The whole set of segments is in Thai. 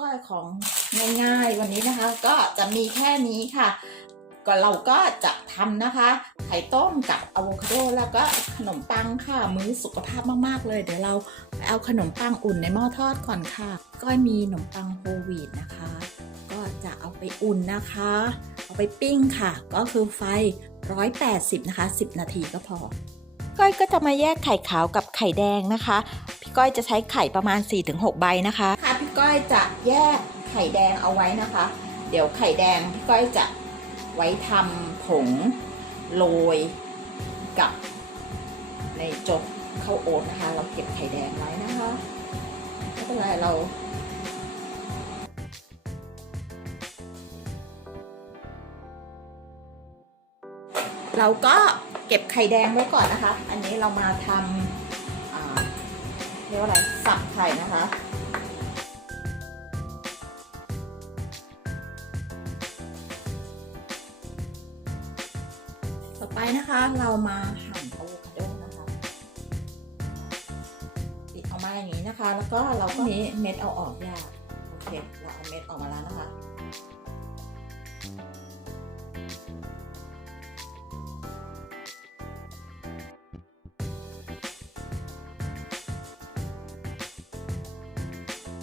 ก้อยของง่ายๆวันนี้นะคะ ก็จะมีแค่นี้ค่ะ ก็เราก็จะทำนะคะ ไข่ต้มกับอะโวคาโดแล้วก็ขนมปังค่ะ มื้อสุขภาพมากๆเลย เดี๋ยวเราเอาขนมปังอุ่นในหม้อทอดก่อนค่ะก้อยมีขนมปังโฮลวีตนะคะ ก็จะเอาไปอุ่นนะคะ เอาไปปิ้งค่ะ ก็คือไฟ 180 นะคะ 10 นาทีก็พอก้อยก็จะมาแยกไข่ขาวกับไข่แดงนะคะ พี่ก้อยจะใช้ไข่ประมาณ 4-6 ใบนะคะ ก้อยจะแยกไข่แดงเอาไว้นะคะ เดี๋ยวไข่แดงพี่ก้อยจะไว้ทำผงโรยกับในจกข้าวโอ๊ตนะคะ เราเก็บไข่แดงไว้นะคะไม่เป็นไรเราเราก็เก็บไข่แดงไว้ก่อนนะคะ อันนี้เรามาทำเรียกว่าอะไร สับไข่นะคะ ไปนะคะเรามาหั่นอะโวคาโดนะคะปิดออกมาอย่างนี้นะคะ แล้วก็เราก็นี้เม็ดเอาออกยากโอเคเราเอาเม็ดออกมาแล้วนะคะ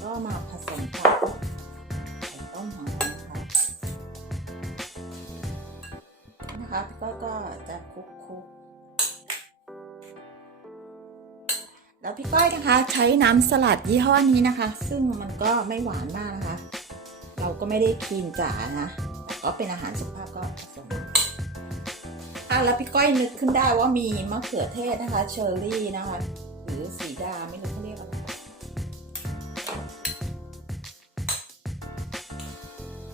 ก็มาผสมกับ นะคะก็ก็จะคลุกคุกแล้วพี่ก้อยนะคะใช้น้ำสลัดยี่ห้อนี้นะคะ ซึ่งมันก็ไม่หวานมากนะคะ เราก็ไม่ได้ครีมจ๋านะก็เป็นอาหารสุขภาพก็ผสมอะแล้วพี่ก้อยนึกขึ้นได้ว่ามีมะเขือเทศนะคะ เชอร์รี่นะคะ หรือสีดาไม่รู้เขาเรียกอะไร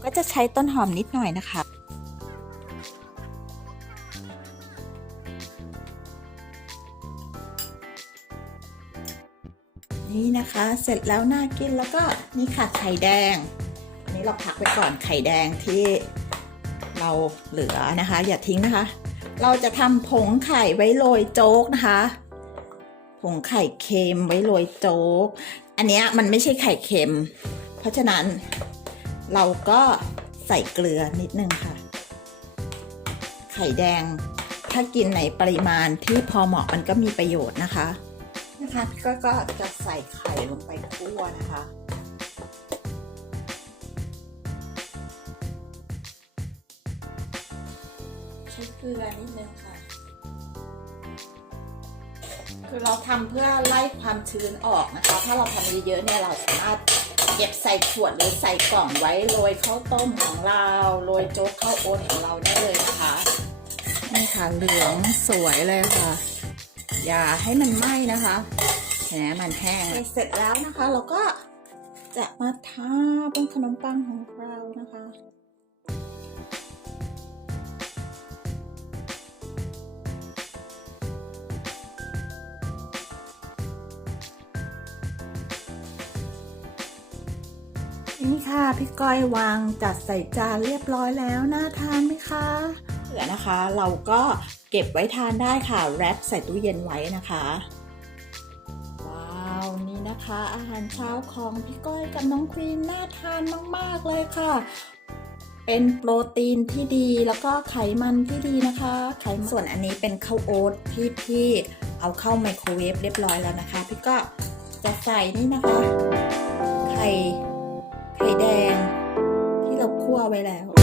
ก็จะใช้ต้นหอมนิดหน่อยนะคะ นี่นะคะ เสร็จแล้วน่ากินแล้วก็นี่ค่ะไข่แดง อันนี้เราพักไปก่อนไข่แดงที่เราเหลือนะคะ อย่าทิ้งนะคะ เราจะทำผงไข่ไว้โรยโจ๊กนะคะ ผงไข่เค็มไว้โรยโจ๊ก อันนี้มันไม่ใช่ไข่เค็ม เพราะฉะนั้นเราก็ใส่เกลือนิดนึงค่ะ ไข่แดงถ้ากินในปริมาณที่พอเหมาะมันก็มีประโยชน์นะคะ คะก็ก็จะใส่ไข่ลงไปคั่วนะคะ ใช้เกลือนิดนึงค่ะ คือเราทำเพื่อไล่ความชื้นออกนะคะ ถ้าเราทำเยอะๆเนี่ยเราสามารถเก็บใส่ขวดหรือใส่กล่องไว้โรยข้าวต้มของเราโรยโจ๊กข้าวโอ๊ตของเราได้เลยนะคะ นี่ค่ะเหลืองสวยเลยค่ะ อย่าให้มันไหม้นะคะแหมมันแห้งเสร็จแล้วนะคะ เราก็จะมาทาบนขนมปังของเรานะคะนี่ค่ะพี่ก้อยวางจัดใส่จานเรียบร้อยแล้วน่าทานไหมคะเหลือนะคะ เราก็ เก็บไว้ทานได้ค่ะแรปใส่ตู้เย็นไว้นะคะว้าวนี่นะคะ อาหารเช้าของพี่ก้อยกับน้องควีนน่าทานมากๆเลยค่ะ เป็นโปรตีนที่ดีแล้วก็ไขมันที่ดีนะคะ ไขมันส่วนอันนี้เป็นข้าวโอ๊ตที่พี่เอาเข้าไมโครเวฟเรียบร้อยแล้วนะคะ พี่ก็จะใส่นี่นะคะ ไข่ไข่แดงที่เราคั่วไว้แล้ว